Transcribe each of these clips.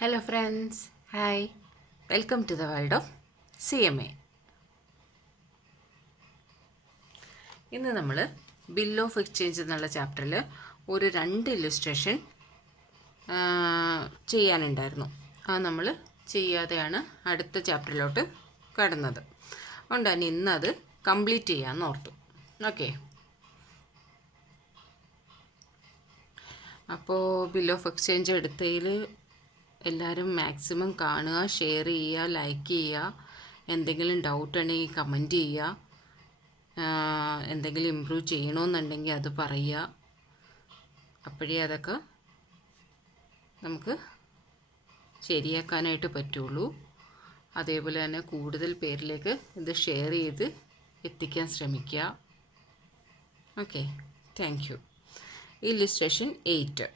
Hello friends, hi, welcome to the world of CMA. ഇന്ന് നമ്മൾ bill of exchange എന്നുള്ള ചാപ്റ്ററിൽ ഒരു 2 ഇല്ലുസ്ട്രേഷൻ ചെയ്യാനുണ്ടായിരുന്നു. അത് നമ്മൾ ചെയ്യാതെയാണ് അടുത്ത ചാപ്റ്ററിലോട്ട് കടന്നത്. അതുകൊണ്ട് തന്നെ ഇന്നത് കംപ്ലീറ്റ് ചെയ്യാമെന്ന് ഓർത്തു. ഓക്കെ, അപ്പോൾ ബിൽ ഓഫ് എക്സ്ചേഞ്ച് എടുത്തതിൽ എല്ലാവരും മാക്സിമം കാണുക, ഷെയർ ചെയ്യുക, ലൈക്ക് ചെയ്യുക. എന്തെങ്കിലും ഡൗട്ട് ഉണ്ടെങ്കിൽ കമൻറ്റ് ചെയ്യുക. എന്തെങ്കിലും ഇമ്പ്രൂവ് ചെയ്യണമെന്നുണ്ടെങ്കിൽ അത് പറയുക. അപ്പോഴേ അതൊക്കെ നമുക്ക് ശരിയാക്കാനായിട്ട് പറ്റുള്ളൂ. അതേപോലെ തന്നെ കൂടുതൽ പേരിലേക്ക് ഇത് ഷെയർ ചെയ്ത് എത്തിക്കാൻ ശ്രമിക്കുക. Okay, thank you. Illustration 8.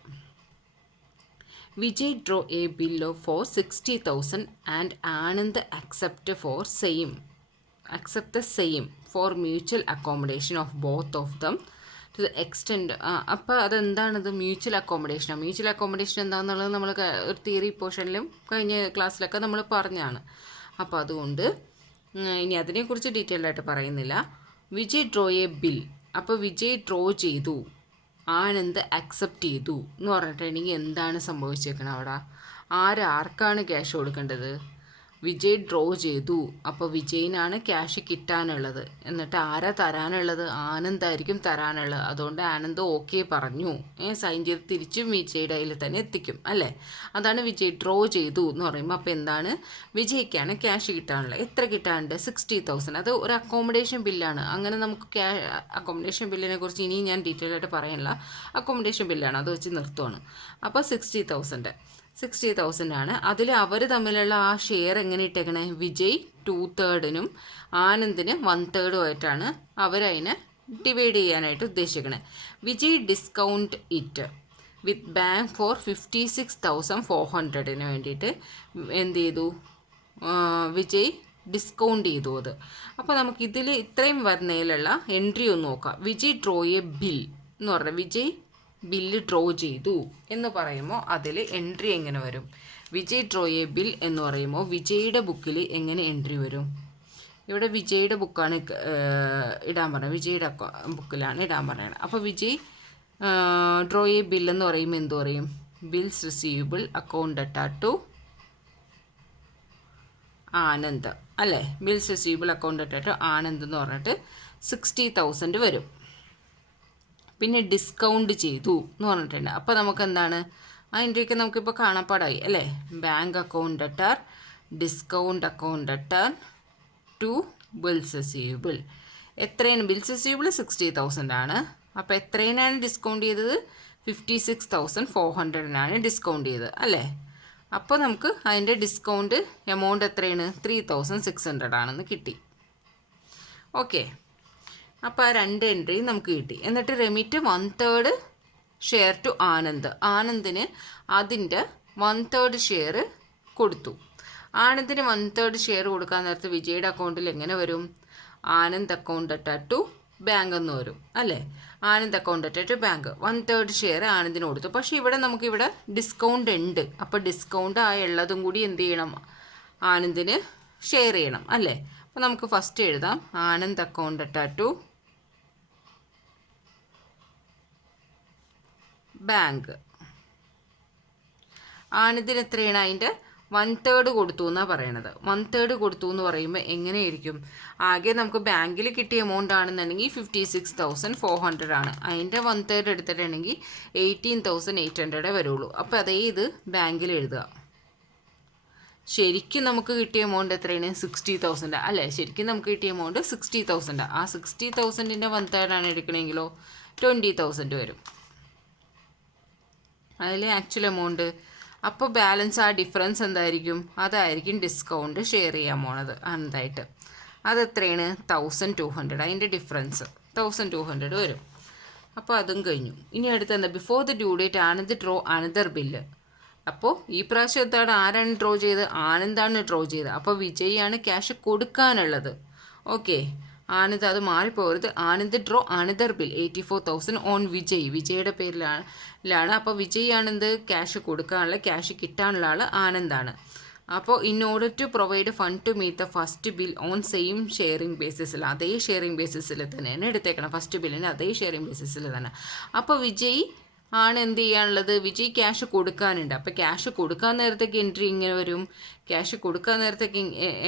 Vijay drew a bill for 60,000 and Anand accept the same for mutual accommodation of both of them to the extent. അപ്പോൾ അതെന്താണത്? മ്യൂച്വൽ അക്കോമഡേഷനാണ്. മ്യൂച്വൽ അക്കോമഡേഷൻ എന്താണെന്നുള്ളത് നമ്മൾ ഒരു തിയറി പോർഷനിലും കഴിഞ്ഞ ക്ലാസ്സിലൊക്കെ നമ്മൾ പറഞ്ഞാണ്. അപ്പോൾ അതുകൊണ്ട് ഇനി അതിനെക്കുറിച്ച് ഡീറ്റെയിൽ ആയിട്ട് പറയുന്നില്ല. Vijay draw a bill. അപ്പോൾ വിജയ് ഡ്രോ ചെയ്തു, ആനന്ദ് അക്സെപ്റ്റ് ചെയ്തു എന്ന് പറഞ്ഞിട്ടുണ്ടെങ്കിൽ എന്താണ് സംഭവിച്ചേക്കണം? അവിടെ ആർക്കാണ് ക്യാഷ് കൊടുക്കേണ്ടത്? വിജയ് ഡ്രോ ചെയ്തു, അപ്പോൾ വിജയിനാണ് ക്യാഷ് കിട്ടാനുള്ളത്. എന്നിട്ട് ആരാ തരാനുള്ളത്? ആനന്ദായിരിക്കും തരാനുള്ളത്. അതുകൊണ്ട് ആനന്ദ് ഓക്കെ പറഞ്ഞു, സൈൻ ചെയ്ത് തിരിച്ചും വിജയുടെ കയ്യിൽ തന്നെ എത്തിക്കും, അല്ലേ? അതാണ് വിജയ് ഡ്രോ ചെയ്തു എന്ന് പറയുമ്പോൾ. അപ്പോൾ എന്താണ്? വിജയ്ക്കാണ് ക്യാഷ് കിട്ടാനുള്ളത്. എത്ര കിട്ടാനുണ്ട്? 60,000. അത് ഒരു അക്കോമഡേഷൻ ബില്ലാണ്. അങ്ങനെ നമുക്ക് അക്കോമഡേഷൻ ബില്ലിനെ കുറിച്ച് ഇനിയും ഞാൻ ഡീറ്റെയിൽ ആയിട്ട് പറയാനില്ല. അക്കോമഡേഷൻ ബില്ലാണ്, അത് വെച്ച് നിർത്തുവാണ്. അപ്പോൾ 60,000 ആണ്. അതിൽ അവർ തമ്മിലുള്ള ആ ഷെയർ എങ്ങനെ ഇട്ടേക്കണേ? വിജയ് 2/3 ആനന്ദിന് 1/3 ആയിട്ടാണ് അവരതിനെ ഡിവൈഡ് ചെയ്യാനായിട്ട് ഉദ്ദേശിക്കണേ. Vijay discount it with bank for 56,400 വേണ്ടിയിട്ട് എന്ത് ചെയ്തു? വിജയ് ഡിസ്കൗണ്ട് ചെയ്തു അത്. അപ്പോൾ നമുക്കിതിൽ ഇത്രയും വരുന്നതിലുള്ള എൻട്രി ഒന്ന് നോക്കാം. വിജയ് ഡ്രോ എ ബിൽ എന്ന് പറഞ്ഞാൽ വിജയ് ബില്ല് ഡ്രോ ചെയ്തു എന്ന് പറയുമ്പോൾ അതിൽ എൻട്രി എങ്ങനെ വരും? വിജയ് ഡ്രോ എ ബിൽ എന്ന് പറയുമ്പോൾ വിജയുടെ ബുക്കിൽ എങ്ങനെ എൻട്രി വരും? ഇവിടെ വിജയുടെ ബുക്കാണ് ഇടാൻ പറഞ്ഞത്. വിജയുടെ ബുക്കിലാണ് ഇടാൻ പറയുന്നത്. അപ്പോൾ വിജയ് ഡ്രോ എ ബിൽ എന്ന് പറയുമ്പോൾ എന്ത് പറയും? Bills receivable account debtor to Anand, അല്ലേ? Bills receivable account debtor to Anand എന്ന് പറഞ്ഞിട്ട് 60,000 വരും. പിന്നെ ഡിസ്കൗണ്ട് ചെയ്തു എന്ന് പറഞ്ഞിട്ടുണ്ട്. അപ്പോൾ നമുക്ക് എന്താണ്? അതിൻ്റെയൊക്കെ നമുക്കിപ്പോൾ കാണാപ്പാടായി, അല്ലേ? Bank account debtor, discount account debtor to bills receivable. എത്രയാണ് ബിൽസ് റിസീവബിൾ? 60,000 ആണ്. അപ്പോൾ എത്രയിനാണ് ഡിസ്കൗണ്ട് ചെയ്തത്? 56,400 ഡിസ്കൗണ്ട് ചെയ്തത്, അല്ലേ? അപ്പോൾ നമുക്ക് അതിൻ്റെ ഡിസ്കൗണ്ട് എമൗണ്ട് എത്രയാണ്? 3,600 ആണെന്ന് കിട്ടി. ഓക്കെ, അപ്പോൾ ആ 2 എൻട്രി നമുക്ക് കിട്ടി. എന്നിട്ട് റെമിറ്റ് 1/3 ഷെയർ ടു ആനന്ദ്. ആനന്ദിന് അതിൻ്റെ 1/3 ഷെയർ കൊടുത്തു. ആനന്ദിന് 1/3 ഷെയർ കൊടുക്കാൻ നേരത്ത് വിജയുടെ അക്കൗണ്ടിൽ എങ്ങനെ വരും? Anand account debtor to bank എന്ന് വരും, അല്ലേ? Anand account debtor to bank 1/3 share ആനന്ദിന് കൊടുത്തു. പക്ഷേ ഇവിടെ നമുക്കിവിടെ ഡിസ്കൗണ്ട് ഉണ്ട്. അപ്പോൾ ഡിസ്കൗണ്ട് ആ ഉള്ളതും കൂടി എന്ത് ചെയ്യണം? ആനന്ദിന് ഷെയർ ചെയ്യണം, അല്ലേ? അപ്പോൾ നമുക്ക് ഫസ്റ്റ് എഴുതാം Anand account debtor to bank. ആനന്ദിന് എത്രയാണ്? അതിൻ്റെ 1/3 കൊടുത്തു എന്നാണ് പറയണത്. 1/3 കൊടുത്തു എന്ന് പറയുമ്പോൾ എങ്ങനെയായിരിക്കും? ആകെ നമുക്ക് ബാങ്കിൽ കിട്ടിയ എമൗണ്ട് ആണെന്നുണ്ടെങ്കിൽ 56,400 ആണ്. അതിൻ്റെ 1/3 എടുത്തിട്ടുണ്ടെങ്കിൽ 18,800 വരുള്ളൂ. അപ്പോൾ അതേ ഇത് ബാങ്കിൽ എഴുതുക. ശരിക്കും നമുക്ക് കിട്ടിയ എമൗണ്ട് എത്രയാണ്? 60,000, അല്ലേ? ശരിക്കും നമുക്ക് കിട്ടിയ എമൗണ്ട് 60,000. ആ 60,000ൻ്റെ 1/3 ആണ് എടുക്കണമെങ്കിലോ 20,000 വരും. അതിൽ ആക്ച്വൽ എമൗണ്ട്. അപ്പോൾ ബാലൻസ് ആ ഡിഫറൻസ് എന്തായിരിക്കും? അതായിരിക്കും ഡിസ്കൗണ്ട് ഷെയർ ചെയ്യാൻ പോണത് എന്തായിട്ട്. അതെത്രയാണ്? 1,200. അതിൻ്റെ ഡിഫറൻസ് 1,200 വരും. അപ്പോൾ അതും കഴിഞ്ഞു. ഇനി അടുത്ത് എന്താ? Before the due date Anand draw another bill. അപ്പോൾ ഈ പ്രാവശ്യം എന്താണ്? ആരാണ് ഡ്രോ ചെയ്ത്? ആനന്ദാണ് ഡ്രോ ചെയ്തത്. അപ്പോൾ വിജയാണ് ക്യാഷ് കൊടുക്കാനുള്ളത്. ഓക്കെ, ആനന്ദ്, അത് മാറിപ്പോകരുത്. Anand draw another bill 84,000 on Vijay. വിജയുടെ പേരിലാണ്. അപ്പോൾ വിജയ് ആണെന്ത് ക്യാഷ് കൊടുക്കാനുള്ള, ക്യാഷ് കിട്ടാനുള്ള ആൾ ആനന്ദാണ്. അപ്പോൾ in order to provide fund to meet the first bill on same sharing ബേസിസിൽ, അതേ ഷെയറിംഗ് ബേസിസിൽ തന്നെയാണ് എടുത്തേക്കണം. ഫസ്റ്റ് ബില്ലിന് അതേ ഷെയറിംഗ് ബേസിസിൽ തന്നെ. അപ്പോൾ വിജയ് ആണ് എന്ത് ചെയ്യാനുള്ളത്, വിജയ് ക്യാഷ് കൊടുക്കാനുണ്ട്. അപ്പോൾ ക്യാഷ് കൊടുക്കാൻ നേരത്തേക്ക് എൻട്രി ഇങ്ങനെ വരും. ക്യാഷ് കൊടുക്കാൻ നേരത്തേക്ക്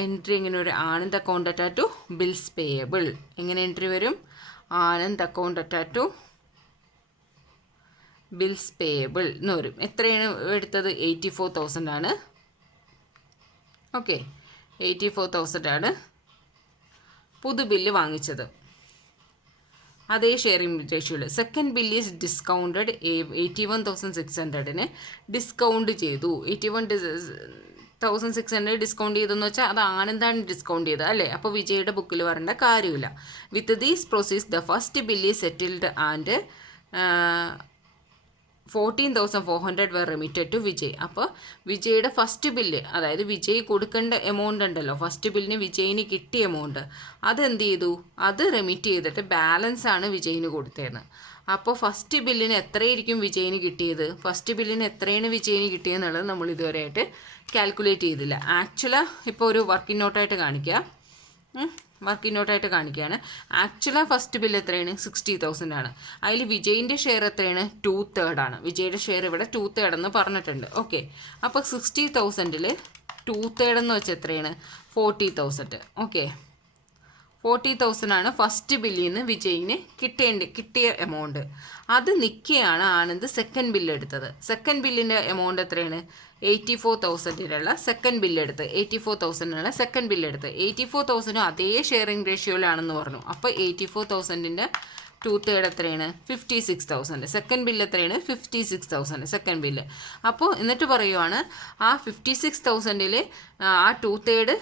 എൻട്രി ഇങ്ങനെ വരും. ആനന്ദ് അക്കൗണ്ട് അറ്റാറ്റു ബിൽസ് പേയബിൾ. എങ്ങനെ എൻട്രി വരും? ആനന്ദ് അക്കൗണ്ട് അറ്റാറ്റു ബിൽസ് പേയബിൾ എന്ന് വരും. എത്രയാണ് എടുത്തത്? 84,000 ആണ്. ഓക്കെ, 84,000 ആണ് പുതു ബില്ല് വാങ്ങിച്ചത്, അതേ ഷെയറിംഗ് റേഷ്യോയിൽ. Second bill is discounted 81,600 discount ചെയ്തു. 81,600 ഡിസ്കൗണ്ട് ചെയ്തെന്ന് വെച്ചാൽ അത് ആനന്ദാണ് ഡിസ്കൗണ്ട് ചെയ്തത് അല്ലേ. അപ്പോൾ വിജയുടെ ബുക്കിൽ വരേണ്ട കാര്യമില്ല. With these proceeds the first bill is settled and 14,400 were remitted to Vijay. അപ്പോൾ വിജയുടെ ഫസ്റ്റ് ബില്ല്, അതായത് വിജയ് കൊടുക്കേണ്ട എമൗണ്ട് ഉണ്ടല്ലോ, ഫസ്റ്റ് ബില്ലിന് വിജയിന് കിട്ടിയ എമൗണ്ട്, അതെന്ത് ചെയ്തു? അത് റെമിറ്റ് ചെയ്തിട്ട് ബാലൻസ് ആണ് വിജയിന് കൊടുത്തതെന്ന്. അപ്പോൾ ഫസ്റ്റ് ബില്ലിന് എത്രയായിരിക്കും വിജയിന് കിട്ടിയത്? ഫസ്റ്റ് ബില്ലിന് എത്രയാണ് വിജയിന് കിട്ടിയെന്നുള്ളത് നമ്മൾ ഇതുവരെയായിട്ട് കാൽക്കുലേറ്റ് ചെയ്തില്ല. ആക്ച്വലാ ഇപ്പോൾ ഒരു വർക്കിംഗ് നോട്ടായിട്ട് കാണിക്കുക, വർക്കിംഗ് നോട്ടായിട്ട് കാണിക്കുകയാണ്. ആക്ച്വലാ ഫസ്റ്റ് ബില്ല് എത്രയാണ്? 60,000 ആണ്. അതിൽ വിജയിൻ്റെ ഷെയർ എത്രയാണ്? 2/3 ആണ്. വിജയുടെ ഷെയർ ഇവിടെ 2/3 എന്ന് പറഞ്ഞിട്ടുണ്ട്. ഓക്കെ, അപ്പോൾ 60,000 2/3 എന്ന് വെച്ചാൽ എത്രയാണ്? 40,000. ഓക്കെ, 40,000 ആണ് ഫസ്റ്റ് ബില്ലിൽ നിന്ന് വിജയിന് കിട്ടിയ എമൗണ്ട്. അത് നിൽക്കുകയാണ് ആനന്ദ് സെക്കൻഡ് ബില്ല് എടുത്തത്. സെക്കൻഡ് ബില്ലിൻ്റെ എമൗണ്ട് എത്രയാണ്? 84,000 സെക്കൻഡ് ബില്ല് എടുത്ത്, 84,000 സെക്കൻഡ് ബില്ല് എടുത്ത്. 84,000 അതേ ഷെയറിംഗ് റേഷ്യോയിലാണെന്ന് പറഞ്ഞു. അപ്പോൾ 84,000 2/3 എത്രയാണ്? 56,000. സെക്കൻഡ് ബില്ല് എത്രയാണ്? 56,000 സെക്കൻഡ് ബില്ല്. അപ്പോൾ എന്നിട്ട് പറയുവാണ് ആ 56,000 ആ 2/3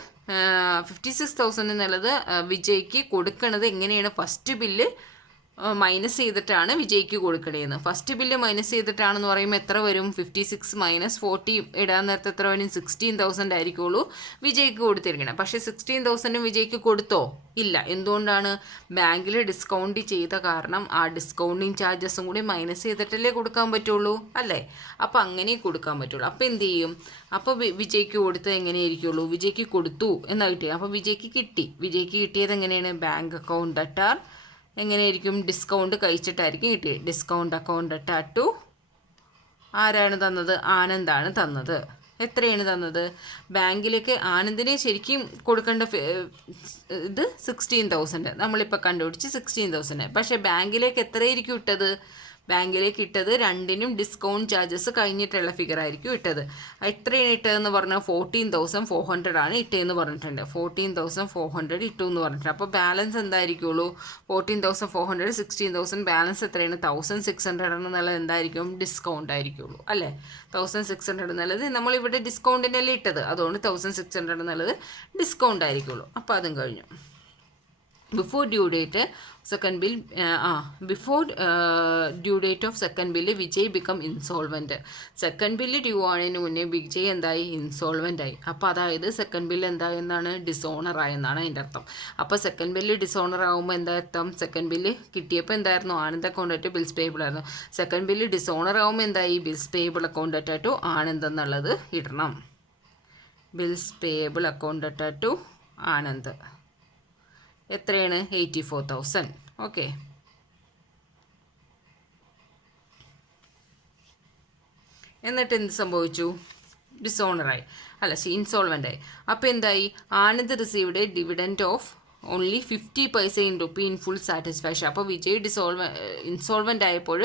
56,000 എന്നുള്ളത് വിജയ്ക്ക് കൊടുക്കണത് എങ്ങനെയാണ്? ഫസ്റ്റ് ബില്ല് മൈനസ് ചെയ്തിട്ടാണ് വിജയ്ക്ക് കൊടുക്കണേന്ന്. ഫസ്റ്റ് ബില്ല് മൈനസ് ചെയ്തിട്ടാണെന്ന് പറയുമ്പോൾ എത്ര വരും? 56 - 40 ഇടാൻ നേരത്തെ എത്ര വരും? 16,000 ആയിരിക്കുള്ളൂ വിജയ്ക്ക് കൊടുത്തിരിക്കണം. പക്ഷേ 16,000 വിജയ്ക്ക് കൊടുത്തോ? ഇല്ല. എന്തുകൊണ്ടാണ്? ബാങ്കിൽ ഡിസ്കൗണ്ട് ചെയ്ത കാരണം ആ ഡിസ്കൗണ്ടിങ് ചാർജസും കൂടി മൈനസ് ചെയ്തിട്ടല്ലേ കൊടുക്കാൻ പറ്റുള്ളൂ അല്ലേ. അപ്പോൾ അങ്ങനെ കൊടുക്കാൻ പറ്റുള്ളൂ. അപ്പോൾ എന്ത് ചെയ്യും? അപ്പോൾ വിജയ്ക്ക് കൊടുത്തത് എങ്ങനെയായിരിക്കുള്ളൂ? വിജയ്ക്ക് കൊടുത്തു എന്നാണ് കിട്ടിയത്. അപ്പോൾ വിജയ്ക്ക് കിട്ടി. വിജയ്ക്ക് കിട്ടിയത് എങ്ങനെയാണ്? ബാങ്ക് അക്കൗണ്ട് അറ്റാർ എങ്ങനെയായിരിക്കും? ഡിസ്കൗണ്ട് കഴിച്ചിട്ടായിരിക്കും കിട്ടിയത്. ഡിസ്കൗണ്ട് അക്കൗണ്ട് അറ്റാറ്റു ആരാണ് തന്നത്? ആനന്ദാണ് തന്നത്. എത്രയാണ് തന്നത്? ബാങ്കിലേക്ക് ആനന്ദിനെ ശരിക്കും കൊടുക്കേണ്ട ഇത് 16,000 നമ്മളിപ്പോൾ കണ്ടുപിടിച്ച് 16,000. പക്ഷേ ബാങ്കിലേക്ക് എത്രയായിരിക്കും ഇട്ടത്? ബാങ്കിലേക്ക് ഇട്ടത് രണ്ടിനും ഡിസ്കൗണ്ട് ചാർജസ് കഴിഞ്ഞിട്ടുള്ള ഫിഗർ ആയിരിക്കും ഇട്ടത്. എത്രയാണ് ഇട്ടതെന്ന് പറഞ്ഞാൽ 14,400 ആണ് ഇട്ടതെന്ന് പറഞ്ഞിട്ടുണ്ട്. 14,400 ഇട്ടു എന്ന് പറഞ്ഞിട്ടുണ്ട്. അപ്പോൾ ബാലൻസ് എന്തായിരിക്കുള്ളൂ? 14,400 16,000 ബാലൻസ് എത്രയാണ്? 1,600 എന്നുള്ളത് എന്തായിരിക്കും? ഡിസ്കൗണ്ട് ആയിരിക്കുള്ളൂ അല്ലേ. 1,600 എന്നുള്ളത് നമ്മളിവിടെ ഡിസ്കൗണ്ടിനല്ലേ ഇട്ടത്, അതുകൊണ്ട് 1,600 എന്നുള്ളത് ഡിസ്കൗണ്ട് ആയിരിക്കുള്ളൂ. അപ്പോൾ അതും കഴിഞ്ഞു. Before due date second bill before due date of second bill Vijay become insolvent. Second bill due ആയതിന് മുന്നേ വിജയ് എന്തായി? ഇൻസോൾവെൻ്റ് ആയി. അപ്പോൾ അതായത് സെക്കൻഡ് ബില്ല് എന്തായെന്നാണ്? ഡിസോണർ ആയെന്നാണ് അതിൻ്റെ അർത്ഥം. അപ്പോൾ സെക്കൻഡ് ബില്ല് ഡിസോണർ ആകുമ്പോൾ എന്താ അർത്ഥം? സെക്കൻഡ് ബില്ല് കിട്ടിയപ്പോൾ എന്തായിരുന്നു? ആനന്ദ് അക്കൗണ്ട് ആയിട്ട് ബിൽസ് പേയബിൾ ആയിരുന്നു. സെക്കൻഡ് ബില്ല് ഡിസോണർ ആകുമ്പോൾ എന്തായി? ബിൽസ് പേയബിൾ അക്കൗണ്ട് അറ്റാറ്റു ആനന്ദ് എന്നുള്ളത് ഇടണം. ബിൽസ് പേയബിൾ അക്കൗണ്ട് അറ്റാറ്റു ആനന്ദ്. എത്രയാണ്? 84,000. ഓക്കെ, എന്നിട്ട് എന്ത് സംഭവിച്ചു? ഡിസോണറായി അല്ല, ഇൻസോൾവെൻ്റ് ആയി. അപ്പോൾ എന്തായി? Anand received dividend of only 50 പൈസ in rupee in full satisfaction. അപ്പോൾ വിജയ് ഇൻസോൾവെൻ്റ് ആയപ്പോൾ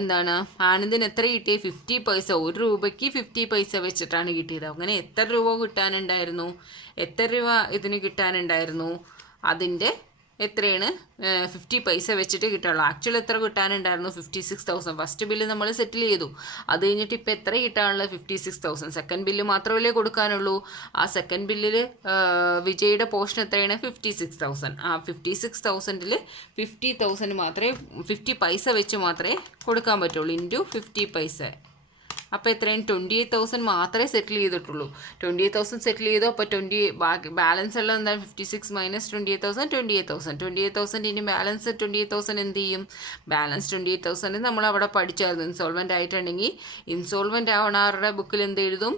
എന്താണ് ആനന്ദിന് എത്ര കിട്ടിയത്? 50 പൈസ. 1 രൂപയ്ക്ക് 50 പൈസ വെച്ചിട്ടാണ് കിട്ടിയത്. അങ്ങനെ എത്ര രൂപ കിട്ടാനുണ്ടായിരുന്നു? എത്ര രൂപ ഇതിന് കിട്ടാനുണ്ടായിരുന്നു? അതിൻ്റെ എത്രയാണ്? 50 പൈസ വെച്ചിട്ട് കിട്ടുള്ളൂ. ആക്ച്വലി എത്ര കിട്ടാനുണ്ടായിരുന്നു? 56,000. ഫസ്റ്റ് ബില്ല് നമ്മൾ സെറ്റിൽ ചെയ്തു. അത് കഴിഞ്ഞിട്ട് ഇപ്പോൾ എത്ര കിട്ടാനുള്ളത്? 56,000. സെക്കൻഡ് ബില്ല് മാത്രമല്ലേ കൊടുക്കാനുള്ളൂ. ആ സെക്കൻഡ് ബില്ലിൽ വിജയുടെ പോർഷൻ എത്രയാണ്? 56,000. ആ 56,000 50,000 മാത്രമേ 50 പൈസ വെച്ച് മാത്രമേ കൊടുക്കാൻ പറ്റുള്ളൂ. ഇൻറ്റു 50 പൈസ. അപ്പോൾ എത്രയും 28,000 മാത്രമേ സെറ്റിൽ ചെയ്തിട്ടുള്ളൂ. 28,000 സെറ്റിൽ ചെയ്തു. അപ്പോൾ ബാലൻസ് ഉള്ളത് എന്താണ്? 56 മൈനസ് 28,000 ഇനി ബാലൻസ് 28,000 എന്ത് ചെയ്യും? ബാലൻസ് 28,000 നമ്മൾ അവിടെ പഠിച്ചായിരുന്നു. ഇൻസോൾവെൻ്റ് ആയിട്ടുണ്ടെങ്കിൽ ഇൻസോൾവെൻ്റ് ആവണവരുടെ ബുക്കിൽ എന്ത് എഴുതും?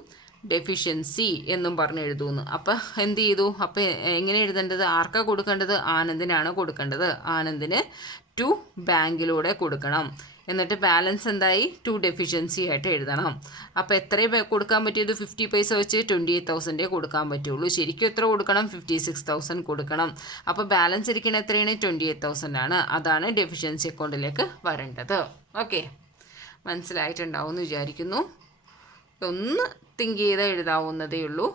ഡെഫിഷ്യൻസി എന്നും പറഞ്ഞ് എഴുതുന്നു. അപ്പം എന്ത് ചെയ്തു? അപ്പം എങ്ങനെ എഴുതേണ്ടത്? ആർക്കാ കൊടുക്കേണ്ടത്? ആനന്ദിനാണ് കൊടുക്കേണ്ടത്. ആനന്ദിന് ടു ബാങ്കിലൂടെ കൊടുക്കണം. എന്നിട്ട് ബാലൻസ് എന്തായി? ടു ഡെഫിഷ്യൻസി ആയിട്ട് എഴുതണം. അപ്പോൾ എത്രയും കൊടുക്കാൻ പറ്റിയത്? 50 പൈസ വെച്ച് 28,000 കൊടുക്കാൻ പറ്റുള്ളൂ. ശരിക്കും എത്ര കൊടുക്കണം? 56,000 കൊടുക്കണം. അപ്പോൾ ബാലൻസ് ഇരിക്കുന്ന എത്രയാണ്? 28,000 ആണ്. അതാണ് ഡെഫിഷ്യൻസി അക്കൗണ്ടിലേക്ക് വരേണ്ടത്. ഓക്കെ, മനസ്സിലായിട്ടുണ്ടാവും എന്ന് വിചാരിക്കുന്നു. ഒന്ന് തിങ്ക് ചെയ്താൽ എഴുതാവുന്നതേ ഉള്ളൂ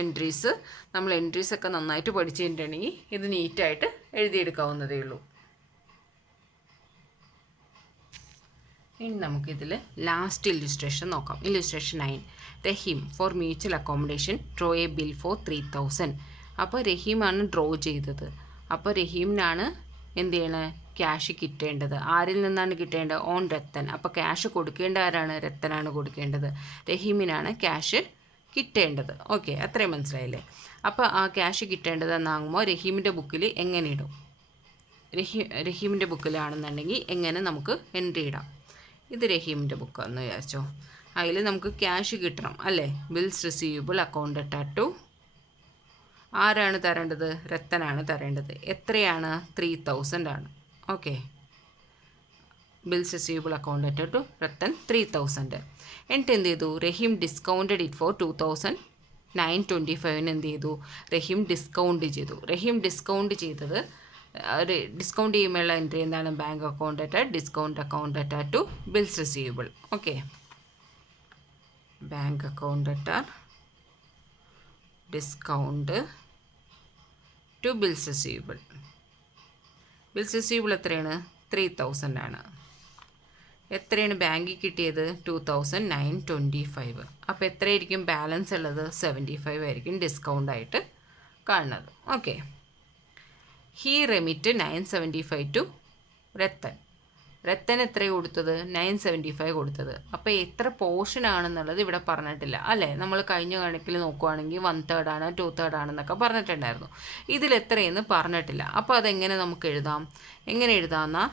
എൻട്രീസ്. നമ്മൾ എൻട്രീസൊക്കെ നന്നായിട്ട് പഠിച്ചിട്ടുണ്ടെങ്കിൽ ഇത് നീറ്റായിട്ട് എഴുതിയെടുക്കാവുന്നതേ ഉള്ളൂ. ഇനി നമുക്കിതിൽ ലാസ്റ്റ് ഇല്ലുസ്ട്രേഷൻ നോക്കാം. Illustration 9. Rahim for mutual accommodation draw a bill for 3,000. അപ്പോൾ റഹീമാണ് ഡ്രോ ചെയ്തത്. അപ്പോൾ റഹീമിനാണ് എന്ത് ചെയ്യണത്? ക്യാഷ് കിട്ടേണ്ടത്. ആരിൽ നിന്നാണ് കിട്ടേണ്ടത്? ഓൺ രത്തൻ. അപ്പോൾ ക്യാഷ് കൊടുക്കേണ്ട ആരാണ്? രത്തനാണ് കൊടുക്കേണ്ടത്. റഹീമിനാണ് ക്യാഷ് കിട്ടേണ്ടത്. ഓക്കെ, അത്രയും മനസ്സിലായില്ലേ? അപ്പോൾ ആ ക്യാഷ് കിട്ടേണ്ടതെന്നാകുമ്പോൾ റഹീമിൻ്റെ ബുക്കിൽ എങ്ങനെ ഇടും? റഹീമിൻ്റെ ബുക്കിലാണെന്നുണ്ടെങ്കിൽ എങ്ങനെ നമുക്ക് എൻട്രി ഇടാം? ഇത് റഹീമിൻ്റെ ബുക്കാണെന്ന് വിചാരിച്ചോ. അതിൽ നമുക്ക് ക്യാഷ് കിട്ടണം അല്ലേ? ബിൽസ് റിസീവബിൾ അക്കൗണ്ട് ടു ആരാണ് തരേണ്ടത്? രത്തനാണ് തരേണ്ടത്. എത്രയാണ്? 3,000 ആണ്. Okay, bills receivable account to Ratan 3,000. എന്നിട്ട് എന്ത് ചെയ്തു? റഹീം ഡിസ്കൗണ്ടഡ് ഇറ്റ് ഫോർ 2,925 എന്ത് ചെയ്തു? റഹീം ഡിസ്കൗണ്ട് ചെയ്തു. റഹീം ഡിസ്കൗണ്ട് ചെയ്തത് ഡിസ്കൗണ്ട് ചെയ്യുമ്പോഴുള്ള എൻട്രി എന്താണ്? Bank account discount account to bills receivable. Okay, bank account discount to bills receivable. Bills receivable എത്രയാണ്? 3,000 ആണ്. എത്രയാണ് ബാങ്കിൽ കിട്ടിയത്? 2,925. അപ്പോൾ എത്രയായിരിക്കും ബാലൻസ് ഉള്ളത്? 75 ആയിരിക്കും ഡിസ്കൗണ്ട് ആയിട്ട് കാണുന്നത്. Okay, he remit 975 to Ratan. Ratan എത്ര കൊടുത്തത്? 975 കൊടുത്തത്. അപ്പോൾ എത്ര പോർഷൻ ആണെന്നുള്ളത് ഇവിടെ പറഞ്ഞിട്ടില്ല അല്ലേ? നമ്മൾ കഴിഞ്ഞ കണക്കിൽ നോക്കുവാണെങ്കിൽ 1/3 ആണ്, 2/3 ആണെന്നൊക്കെ പറഞ്ഞിട്ടുണ്ടായിരുന്നു. ഇതിലെത്രയെന്ന് പറഞ്ഞിട്ടില്ല. അപ്പോൾ അതെങ്ങനെ നമുക്ക് എഴുതാം? എങ്ങനെ എഴുതാമെന്നാൽ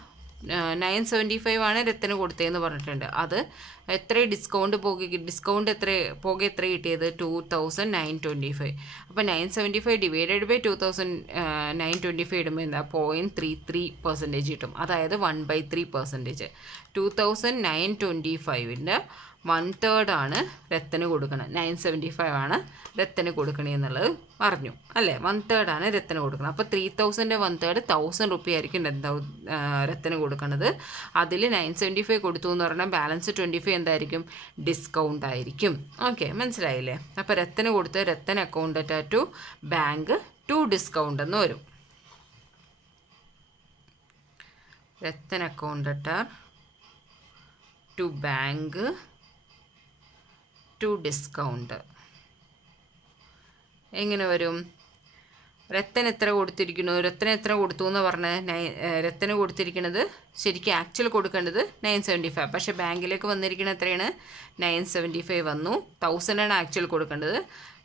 975 ആണ് രത്തന് കൊടുത്തതെന്ന് പറഞ്ഞിട്ടുണ്ട്. അത് എത്ര ഡിസ്കൗണ്ട് ഡിസ്കൗണ്ട് എത്ര കിട്ടിയത്? 2,925. അപ്പോൾ 975 ഡിവൈഡഡ് ബൈ 2,925 ഇടുമ്പോൾ എന്താ? 0.33% കിട്ടും. അതായത് 1/3%. 2,925ൻ്റെ 1/3 ആണ് രത്തന് കൊടുക്കണം. 975 ആണ് രത്തന് കൊടുക്കണേ എന്നുള്ളത് പറഞ്ഞു അല്ലേ? 1/3 ആണ് രത്തന് കൊടുക്കണം. അപ്പോൾ 3,000ൻ്റെ 1/3 1,000 റുപ്പി ആയിരിക്കും രത്തന് കൊടുക്കുന്നത്. അതിൽ 975 കൊടുത്തു എന്ന് പറഞ്ഞാൽ ബാലൻസ് 25 എന്തായിരിക്കും? ഡിസ്കൗണ്ട് ആയിരിക്കും. ഓക്കെ, മനസ്സിലായില്ലേ? അപ്പോൾ രത്തന് കൊടുത്ത് Ratan account to bank to discount എന്ന് വരും. Ratan account to bank to discount എങ്ങനെ വരും? രത്തൻ എത്ര കൊടുത്തിരിക്കുന്നു? രത്തൻ എത്ര കൊടുത്തു എന്ന് പറഞ്ഞാൽ രത്തന് കൊടുത്തിരിക്കുന്നത് ശരിക്കും ആക്ച്വൽ കൊടുക്കേണ്ടത് 975. പക്ഷേ ബാങ്കിലേക്ക് വന്നിരിക്കുന്നത് എത്രയാണ്? 975 വന്നു. 1,000 ആണ് ആക്ച്വൽ കൊടുക്കേണ്ടത്.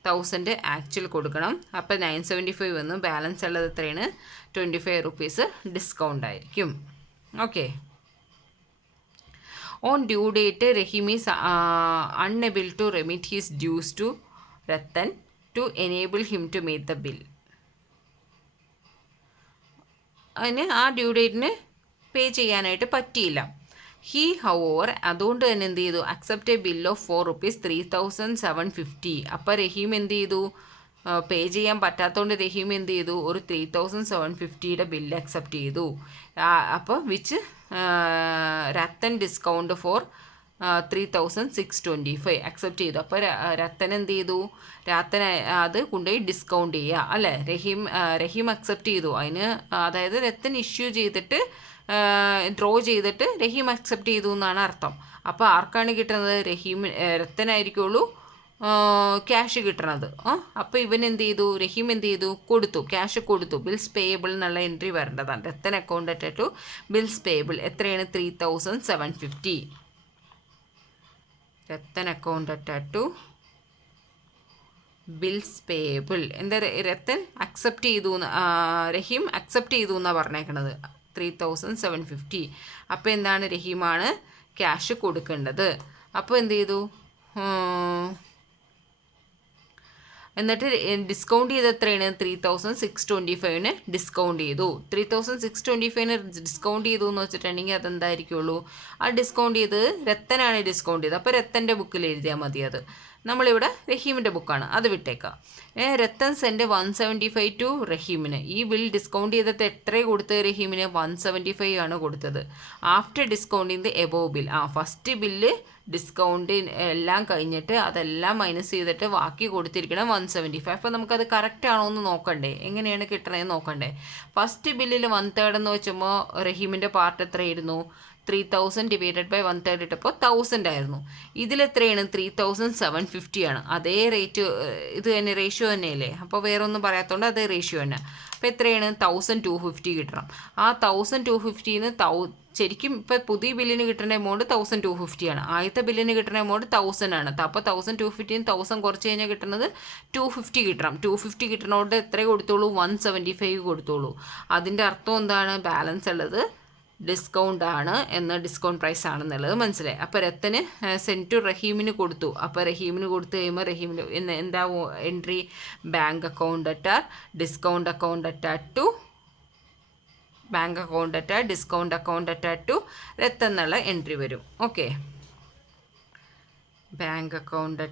1,000 ആക്ച്വൽ കൊടുക്കണം. അപ്പോൾ 975 വന്നു. ബാലൻസ് ഉള്ളത് എത്രയാണ്? 25 റുപ്പീസ് ഡിസ്കൗണ്ട് ആയിരിക്കും. Okay, on due date Rahim is unable to remit his dues to Ratan to enable him to make the bill. അതിന് ആ ഡ്യൂ ഡേറ്റിന് പേ ചെയ്യാനായിട്ട് പറ്റിയില്ല. ഹീ ഹൗവർ അതുകൊണ്ട് തന്നെ എന്ത് ചെയ്തു? Accept A bill of 4 rupees 3,750. അപ്പോൾ റഹീം എന്ത് ചെയ്തു? പേ ചെയ്യാൻ പറ്റാത്തതുകൊണ്ട് റഹീം എന്ത് ചെയ്തു? ഒരു 3,750യുടെ ബില്ല് അക്സെപ്റ്റ് ചെയ്തു. അപ്പോൾ which Ratan discount for 3,625 accept ചെയ്തു. അപ്പോൾ രത്തൻ എന്ത് ചെയ്തു? രത്തൻ അത് കൊണ്ടുപോയി ഡിസ്കൗണ്ട് ചെയ്യുക അല്ലേ? റഹീം അക്സെപ്റ്റ് ചെയ്തു. അതിന് അതായത് രത്തൻ ഇഷ്യൂ ചെയ്തിട്ട് ഡ്രോ ചെയ്തിട്ട് റഹീം അക്സെപ്റ്റ് ചെയ്തു എന്നാണ് അർത്ഥം. അപ്പോൾ ആർക്കാണ് കിട്ടുന്നത്? രത്തനായിരിക്കുള്ളൂ ക്യാഷ് കിട്ടണത്. അപ്പോൾ ഇവൻ എന്ത് ചെയ്തു? റഹീം എന്ത് ചെയ്തു? കൊടുത്തു, ക്യാഷ് കൊടുത്തു. ബിൽസ് പേയബിൾ എന്നുള്ള എൻട്രി വരേണ്ടതാണ്. Ratan account to bills payable എത്രയാണ്? 3,750. Ratan account to bills payable. എന്താ രത്തൻ അക്സെപ്റ്റ് ചെയ്തു, റഹീം അക്സെപ്റ്റ് ചെയ്തു എന്നാണ് പറഞ്ഞേക്കണത് 3750. അപ്പോൾ എന്താണ്, റഹീമാണ് ക്യാഷ് കൊടുക്കേണ്ടത്. അപ്പോൾ എന്ത് ചെയ്തു, എന്നിട്ട് ഡിസ്കൗണ്ട് ചെയ്ത് എത്രയാണ്, 3625 ഡിസ്കൗണ്ട് ചെയ്തു. 3625 ഡിസ്കൗണ്ട് ചെയ്തു എന്ന് വെച്ചിട്ടുണ്ടെങ്കിൽ അതെന്തായിരിക്കുള്ളൂ, ആ ഡിസ്കൗണ്ട് ചെയ്ത് രത്തനാണ് ഡിസ്കൗണ്ട് ചെയ്തത്. അപ്പോൾ രത്തൻ്റെ ബുക്കിൽ എഴുതിയാൽ മതി. അത് നമ്മളിവിടെ റഹീമിൻ്റെ ബുക്കാണ്, അത് വിട്ടേക്കാം. രത്തൻ സെൻഡ് 175 ടു റഹീമിന്. ഈ ബിൽ ഡിസ്കൗണ്ട് ചെയ്തിട്ട് എത്ര കൊടുത്തത് റഹീമിന്, 175 ആണ് കൊടുത്തത്. After discounting the above bill, first bill discount എല്ലാം കഴിഞ്ഞിട്ട് അതെല്ലാം മൈനസ് ചെയ്തിട്ട് ബാക്കി കൊടുത്തിരിക്കണം 175. അപ്പോൾ നമുക്കത് കറക്റ്റ് ആണോ എന്ന് നോക്കണ്ടേ, എങ്ങനെയാണ് കിട്ടണതെന്ന് നോക്കണ്ടേ. ഫസ്റ്റ് ബില്ലിൽ 1/3 എന്ന് വെച്ചുമ്പോൾ റഹീമിൻ്റെ പാർട്ട് എത്രയായിരുന്നു, 3000 ഡിവൈഡഡ് ബൈ 1/3 ഇട്ടപ്പോൾ 1000 ആയിരുന്നു. ഇതിലെത്രയാണ്, 3750 ആണ്. അതേ റേറ്റ്, ഇത് തന്നെ റേഷ്യോ തന്നെയല്ലേ, അപ്പോൾ വേറെ ഒന്നും പറയാത്തതുകൊണ്ട് അതേ റേഷ്യോ തന്നെ. അപ്പോൾ എത്രയാണ്, 1250 കിട്ടണം. ആ 1250ന്ന് ശരിക്കും ഇപ്പോൾ പുതിയ ബില്ലിന് കിട്ടുന്ന എമൗണ്ട് 1250 ആണ്. ആദ്യത്തെ ബില്ലിന് കിട്ടുന്ന എമൗണ്ട് 1000 ആണ്. അപ്പോൾ 1250ന് 1000 കുറച്ച് കഴിഞ്ഞാൽ കിട്ടുന്നത് 250 കിട്ടണം. 250 കിട്ടണോണ്ട് എത്ര കൊടുത്തോളൂ, 175 കൊടുത്തോളൂ. അതിൻ്റെ അർത്ഥം എന്താണ്, ബാലൻസ് ഉള്ളത് ഡിസ്കൗണ്ട് ആണ് എന്ന്, ഡിസ്കൗണ്ട് പ്രൈസ് ആണെന്നുള്ളത് മനസ്സിലായി. അപ്പോൾ രത്തന് സെൻഡ് ടു റഹീമിന് കൊടുത്തു. അപ്പോൾ റഹീമിന് കൊടുത്തു കഴിയുമ്പോൾ റഹീമിന് എന്താ entry, bank account discount account to bank account discount account to Ratan എന്നുള്ള എൻട്രി വരും. Okay, bank account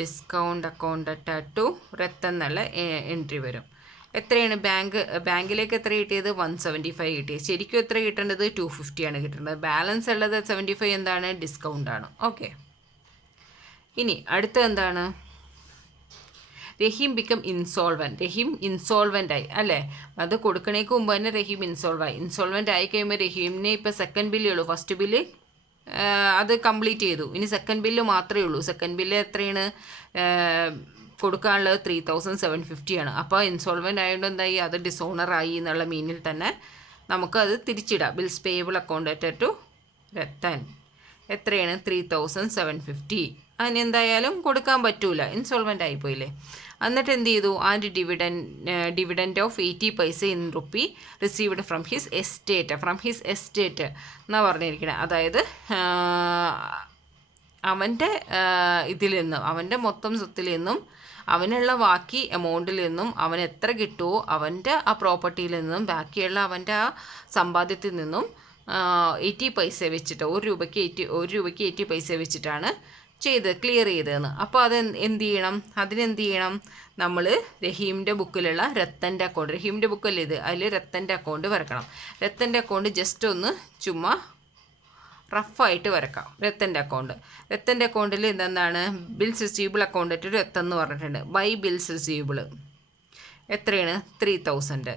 discount account to Ratan എന്നുള്ള എൻട്രി വരും. എത്രയാണ് ബാങ്കിലേക്ക് എത്ര കിട്ടിയത്, 175 കിട്ടിയത്. ശരിക്കും എത്ര കിട്ടേണ്ടത്, 250 ആണ് കിട്ടേണ്ടത്. ബാലൻസ് ഉള്ളത് 75 എന്താണ്, ഡിസ്കൗണ്ട് ആണ്. ഓക്കെ, ഇനി അടുത്ത എന്താണ്, റഹീം ബിക്കം ഇൻസോൾവൻറ്റ്. റഹീം ഇൻസോൾവൻ്റ് ആയി അല്ലേ, അത് കൊടുക്കണേക്ക് മുമ്പ് തന്നെ റഹീം ഇൻസോൾവൻ്റ് ആയി കഴിയുമ്പോൾ റഹീമിനെ ഇപ്പോൾ സെക്കൻഡ് ബില്ലേ ഉള്ളൂ. ഫസ്റ്റ് ബില്ല് അത് കംപ്ലീറ്റ് ചെയ്തു, ഇനി സെക്കൻഡ് ബില്ല് മാത്രമേ ഉള്ളൂ. സെക്കൻഡ് ബില്ല് എത്രയാണ് കൊടുക്കാനുള്ളത്, 3750 ആണ്. അപ്പോൾ ഇൻസോൾവൻ്റ് ആയതുകൊണ്ട് എന്തായി, അത് ഡിസോണർ ആയി എന്നുള്ള മീനിൽ തന്നെ നമുക്കത് തിരിച്ചിടാം. Bills payable account to Ratan എത്രയാണ്, 3750. അതിനെന്തായാലും കൊടുക്കാൻ പറ്റൂല, ഇൻസോൾവൻ്റ് ആയിപ്പോയില്ലേ. എന്നിട്ട് എന്ത് ചെയ്തു, ആൻഡ് ഡിവിഡൻഡ് ഓഫ് 80 പൈസ in rupee received from his estate എന്നാണ് പറഞ്ഞിരിക്കുന്നത്. അതായത് അവൻ്റെ ഇതിൽ നിന്നും, അവൻ്റെ മൊത്തം സ്വത്തിൽ നിന്നും, അവനുള്ള ബാക്കി എമൗണ്ടിൽ നിന്നും അവൻ എത്ര കിട്ടുമോ അവൻ്റെ ആ പ്രോപ്പർട്ടിയിൽ നിന്നും, ബാക്കിയുള്ള അവൻ്റെ ആ സമ്പാദ്യത്തിൽ നിന്നും 80 പൈസ വെച്ചിട്ട്, 1 രൂപയ്ക്ക് 80 പൈസ വെച്ചിട്ടാണ് ക്ലിയർ ചെയ്തതെന്ന്. അപ്പോൾ അത് എന്ത് ചെയ്യണം, അതിനെന്ത് ചെയ്യണം, നമ്മൾ റഹീമിൻ്റെ ബുക്കിലുള്ള രത്തൻ്റെ അക്കൗണ്ട്, റഹീമിൻ്റെ ബുക്കല്ലേ ഇത്, അതിൽ രത്തൻ്റെ അക്കൗണ്ട് വരക്കണം. രത്തൻ്റെ അക്കൗണ്ട് ജസ്റ്റ് ഒന്ന് ചുമ്മാ റഫായിട്ട് വരക്കാം. രത്തൻ്റെ അക്കൗണ്ടിൽ എന്താണ്, bills receivable account to Ratan എന്ന് പറഞ്ഞിട്ടുണ്ട്. ബൈ ബിൽസ് റിസീവബിൾ എത്രയാണ്, 3000.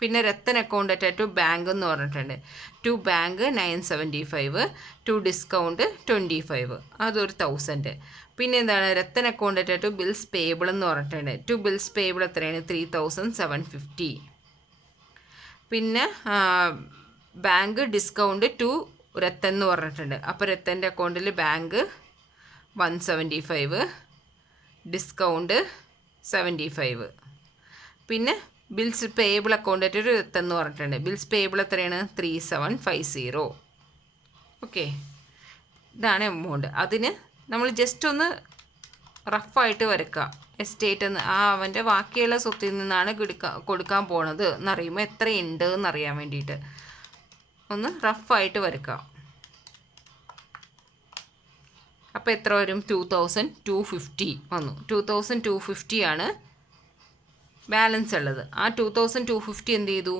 പിന്നെ രത്തൻ അക്കൗണ്ട് ടു ബാങ്ക് എന്ന് പറഞ്ഞിട്ടുണ്ട്. ടു ബാങ്ക് 975, ടു ഡിസ്കൗണ്ട് 25, അതൊരു 1000. പിന്നെ എന്താണ്, Ratan account to bills payable എന്ന് പറഞ്ഞിട്ടുണ്ട്. ടു ബിൽസ് പേയബിൾ എത്രയാണ്, 3750. പിന്നെ ബാങ്ക് ഡിസ്കൗണ്ട് ടു രത്തൻ എന്ന് പറഞ്ഞിട്ടുണ്ട്. അപ്പോൾ രത്തൻ്റെ അക്കൗണ്ടിൽ ബാങ്ക് 175, ഡിസ്കൗണ്ട് 75. പിന്നെ ബിൽസ് പേയബിൾ അക്കൗണ്ട് ഒരു രത്തൻ എന്ന് പറഞ്ഞിട്ടുണ്ട്. ബിൽസ് പേയബിൾ എത്രയാണ്, 3750. ഓക്കെ, ഇതാണ് എമൗണ്ട്. അതിന് നമ്മൾ ജസ്റ്റ് ഒന്ന് റഫായിട്ട് വരക്കുക. എസ്റ്റേറ്റ് എന്ന് അവൻ്റെ ബാക്കിയുള്ള സ്വത്തിൽ നിന്നാണ് കൊടുക്കാൻ പോണത് എന്നറിയുമ്പോൾ എത്രയുണ്ട് എന്നറിയാൻ വേണ്ടിയിട്ട് ഒന്ന് റഫായിട്ട് വരക്കുക. അപ്പോൾ എത്ര വരും, 2250 വന്നു. 2250 ആണ് ബാലൻസ് ഉള്ളത്. ആ 2250 എന്ത് ചെയ്തു,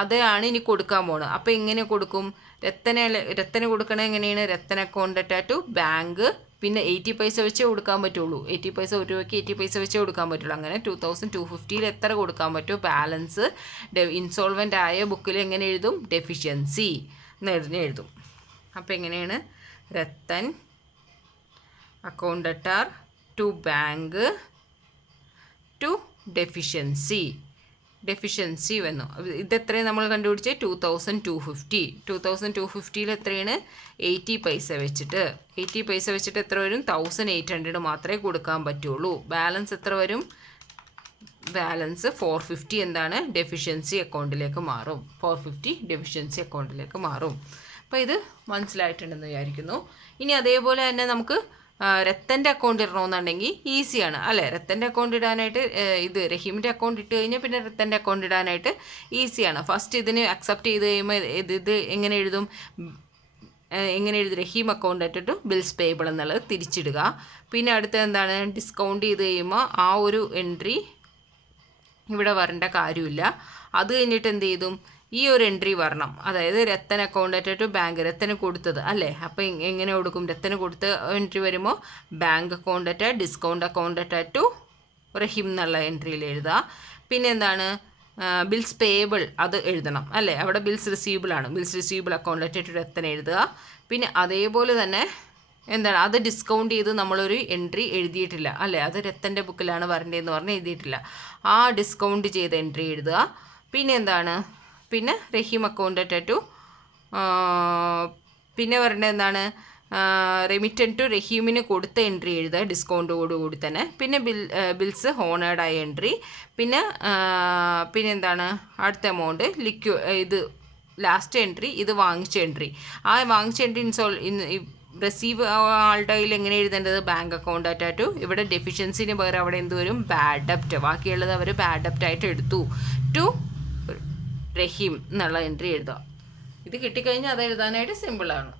അതാണ് ഇനി കൊടുക്കാൻ പോകുന്നത്. അപ്പോൾ എങ്ങനെ കൊടുക്കും, രത്തന് കൊടുക്കണത് എങ്ങനെയാണ്, രത്തൻ അക്കൗണ്ട് ടു ബാങ്ക്, പിന്നെ 80 പൈസ വെച്ചേ കൊടുക്കാൻ പറ്റുള്ളൂ. 80 പൈസ, 1 രൂപയ്ക്ക് 80 പൈസ വെച്ചേ കൊടുക്കാൻ പറ്റുള്ളൂ. അങ്ങനെ 2250 എത്ര കൊടുക്കാൻ പറ്റും, ബാലൻസ് ഇൻസോൾവൻ്റ് ആയ ബുക്കിൽ എങ്ങനെ എഴുതും, ഡെഫിഷ്യൻസി എന്ന് എഴുതും. അപ്പോൾ എങ്ങനെയാണ്, Ratan account to bank to deficiency deficiency വന്നു. ഇതെത്രയും നമ്മൾ കണ്ടുപിടിച്ച് 2250. 2250 എത്രയാണ്? 80 പൈസ വെച്ചിട്ട്. 80 പൈസ വെച്ചിട്ട് എത്ര വരും? 1800 മാത്രമേ കൊടുക്കാൻ പറ്റുള്ളൂ. ബാലൻസ് എത്ര വരും? ബാലൻസ് 450 എന്താണ്? ഡെഫിഷ്യൻസി അക്കൗണ്ടിലേക്ക് മാറും. 450 ഡെഫിഷ്യൻസി അക്കൗണ്ടിലേക്ക് മാറും. അപ്പോൾ ഇത് മനസ്സിലായിട്ടുണ്ടെന്ന് വിചാരിക്കുന്നു. ഇനി അതേപോലെ തന്നെ നമുക്ക് രത്തൻ്റെ അക്കൗണ്ട് ഇടണമെന്നുണ്ടെങ്കിൽ ഈസിയാണ് അല്ലേ? രത്തൻ്റെ അക്കൗണ്ട് ഇടാനായിട്ട് ഇത് റഹീമിൻ്റെ അക്കൗണ്ട് ഇട്ട് കഴിഞ്ഞാൽ പിന്നെ രത്തൻ്റെ അക്കൗണ്ട് ഇടാനായിട്ട് ഈസിയാണ്. ഫസ്റ്റ് ഇതിന് അക്സെപ്റ്റ് ചെയ്ത് കഴിയുമ്പോൾ ഇത് എങ്ങനെ എഴുതും? റഹീം അക്കൗണ്ട് ഇട്ടിട്ട് ബിൽസ് പേയബിൾ എന്നുള്ളത് തിരിച്ചിടുക. പിന്നെ അടുത്ത എന്താണ്? ഡിസ്കൗണ്ട് ചെയ്ത് കഴിയുമ്പോൾ ആ ഒരു എൻട്രി ഇവിടെ വരേണ്ട കാര്യമില്ല. അത് കഴിഞ്ഞിട്ട് എന്ത് ചെയ്തും? ഈ ഒരു എൻട്രി വരണം. അതായത് രത്തൻ അക്കൗണ്ട് ടു ബാങ്ക്, രത്തന് കൊടുത്തത് അല്ലേ? അപ്പോൾ എങ്ങനെ കൊടുക്കും? രത്തന് കൊടുത്ത എൻട്രി വരുമ്പോൾ bank account discount account to Rahim എന്നുള്ള എൻട്രിയിൽ എഴുതുക. പിന്നെ എന്താണ്? ബിൽസ് പേയബിൾ അത് എഴുതണം അല്ലേ? അവിടെ ബിൽസ് റിസീവബിൾ ആണ്. Bills receivable account to Ratan എഴുതുക. പിന്നെ അതേപോലെ തന്നെ എന്താണ്? അത് ഡിസ്കൗണ്ട് ചെയ്ത് നമ്മളൊരു എൻട്രി എഴുതിയിട്ടില്ല അല്ലേ? അത് രത്തൻ്റെ ബുക്കിലാണ് വരേണ്ടതെന്ന് പറഞ്ഞ് എഴുതിയിട്ടില്ല. ആ ഡിസ്കൗണ്ട് ചെയ്ത എൻട്രി എഴുതുക. പിന്നെ എന്താണ്? പിന്നെ റഹീം അക്കൗണ്ട് ടു പിന്നെ വരേണ്ടത് എന്താണ്? റെമിറ്റൻ ടു റഹീമിന് കൊടുത്ത എൻട്രി എഴുതുക ഡിസ്കൗണ്ടോടുകൂടി തന്നെ. പിന്നെ ബിൽസ് ഹോണേഡായ എൻട്രി. പിന്നെ എന്താണ്? അടുത്ത എമൗണ്ട് ഇത് ലാസ്റ്റ് എൻട്രി, ഇത് വാങ്ങിച്ച എൻട്രി. ആ വാങ്ങിച്ച എൻട്രി റിസീവ് ആളുടെ കയ്യിൽ എങ്ങനെ എഴുതേണ്ടത്? ബാങ്ക് അക്കൗണ്ട് ടു ഇവിടെ ഡെഫിഷ്യൻസിന് പകരം അവിടെ എന്ത് വരും? ബാഡ് ഡെപ്റ്റ്. ബാക്കിയുള്ളത് അവർ ബാഡ് ഡെപ്റ്റ് ആയിട്ട് എടുത്തു. ടു റഹീം എന്നുള്ള എൻട്രി എഴുതുക. ഇത് കിട്ടിക്കഴിഞ്ഞാൽ അത് എഴുതാനായിട്ട് സിമ്പിളാണ്.